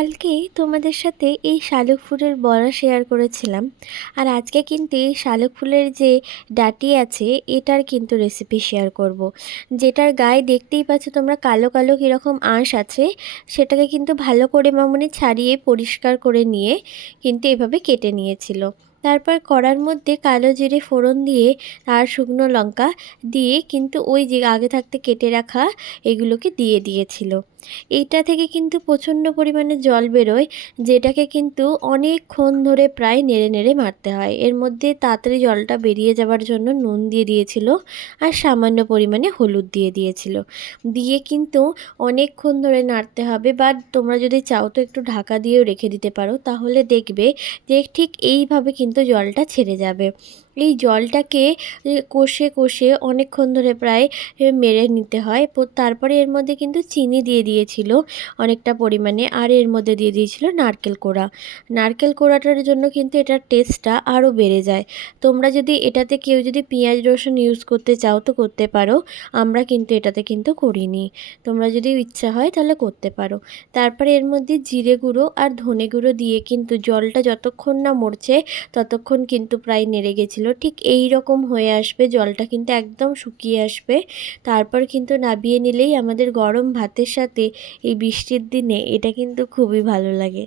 কালকেই তোমাদের সাথে এই শালুক ফুলের বড়া শেয়ার করেছিলাম। আর আজকে কিন্তু এই শালুক ফুলের যে ডাঁটি আছে এটার কিন্তু রেসিপি শেয়ার করব। যেটার গায়ে দেখতেই পাচ্ছ তোমরা কালো কালো কীরকম আঁশ আছে, সেটাকে কিন্তু ভালো করে মামুনি ছাড়িয়ে পরিষ্কার করে নিয়ে কিন্তু এভাবে কেটে নিয়েছিল। তারপর কড়ার মধ্যে কালো জিরে ফোড়ন দিয়ে আর শুকনো লঙ্কা দিয়ে কিন্তু ওই যে আগে থাকতে কেটে রাখা এগুলোকে দিয়ে দিয়েছিল। এইটা থেকে কিন্তু প্রচণ্ড পরিমাণে জল বেরোয়, যেটাকে কিন্তু অনেকক্ষণ ধরে প্রায় নেড়ে নেড়ে মারতে হয়। এর মধ্যে তাড়াতাড়ি জলটা বেরিয়ে যাওয়ার জন্য নুন দিয়ে দিয়েছিল আর সামান্য পরিমাণে হলুদ দিয়ে দিয়েছিল। দিয়ে কিন্তু অনেকক্ষণ ধরে নাড়তে হবে, বা তোমরা যদি চাও তো একটু ঢাকা দিয়েও রেখে দিতে পারো, তাহলে দেখবে যে ঠিক এইভাবে কিন্তু জলটা ছেড়ে যাবে। এই জলটাকে কষে কষে অনেকক্ষণ ধরে প্রায় মেরে নিতে হয়। তারপরে এর মধ্যে কিন্তু চিনি দিয়ে দিয়েছিল অনেকটা পরিমাণে, আর এর মধ্যে দিয়ে দিয়েছিল নারকেল কোড়া। নারকেল কোড়াটার জন্য কিন্তু এটার টেস্টটা আরও বেড়ে যায়। তোমরা যদি এটাতে কেউ যদি পেঁয়াজ রসুন ইউজ করতে চাও তো করতে পারো, আমরা কিন্তু এটাতে কিন্তু করিনি। তোমরা যদি ইচ্ছা হয় তাহলে করতে পারো। তারপরে এর মধ্যে জিরে গুঁড়ো আর ধনে গুঁড়ো দিয়ে কিন্তু জলটা যতক্ষণ না মরছে ততক্ষণ কিন্তু প্রায় নেড়ে গেছিলো। ঠিক এই রকম হয়ে আসবে, জলটা কিন্তু একদম শুকিয়ে আসবে। তারপর কিন্তু নামিয়ে নিলেই আমাদের গরম ভাতের সাথে এই বৃষ্টির দিনে এটা কিন্তু খুবই ভালো লাগে।